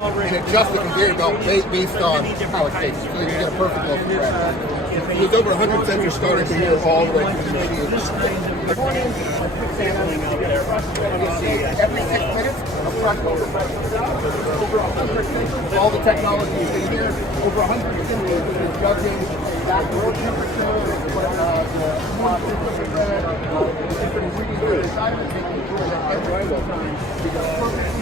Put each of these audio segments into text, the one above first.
and adjust the conveyor belt based on how it tastes, so you get a perfect loaf of bread. There's over 100 sensors starting to hear all the way through the machine. Every 6 minutes, a fresh loaf of bread comes out. Over 100 sensors, all the technology is in here. Over 100 simulators that are judging that room temperature, what the bread, different ingredients inside of it, making sure that every single time you get a perfect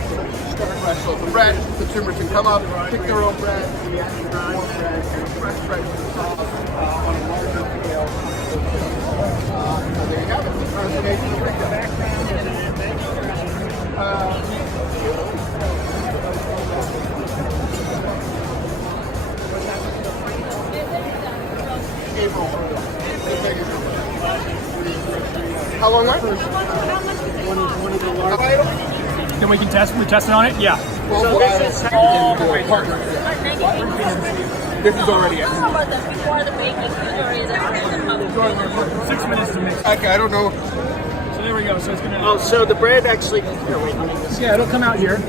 fresh loaf of bread. Consumers can come up, pick their own bread, we actually warm bread and fresh bread from the sauce on a larger scale. So there you have it. The transformation of the background. How long are Then we can test. We tested on it. Yeah. Well, so this is all partners. This is already it. How about that before the baking or is it after the 6 minutes to mix. Okay, I don't know. So there we go. So it's gonna. Oh, so the bread actually. Here, wait. Let me just. Yeah, it'll come out here. So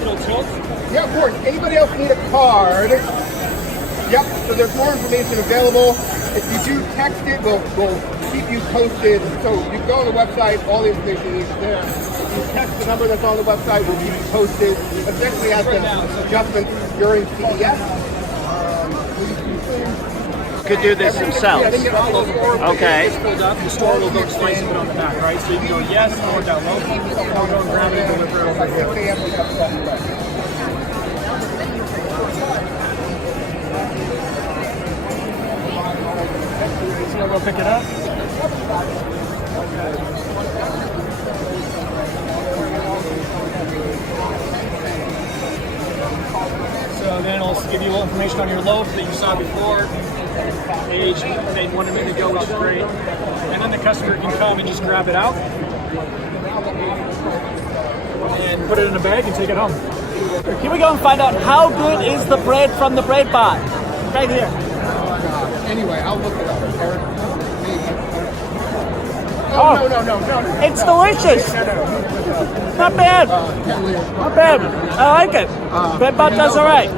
it'll tilt. Yeah, of course. Anybody else need a card? Yep. So there's more information available. If you do text it, we'll keep you posted. So you go on the website, all the information you need is there. If you text the number that's on the website, we'll keep you posted. Essentially, as the adjustments during CES. Could do this themselves. Okay. The store will go slice it on the back, right? So you can go yes, or down low, or go and grab it and deliver it over here. So I'll go pick it up. So then it'll give you a little information on your loaf that you saw before. Age, they wanted me to go, which is great. And then the customer can come and just grab it out and put it in a bag and take it home. Here we go and find out how good is the bread from the bread bar. Right here. Anyway, I'll look it up. Oh, No. it's delicious. Not bad. Not bad. I like it. Bread bar does all right.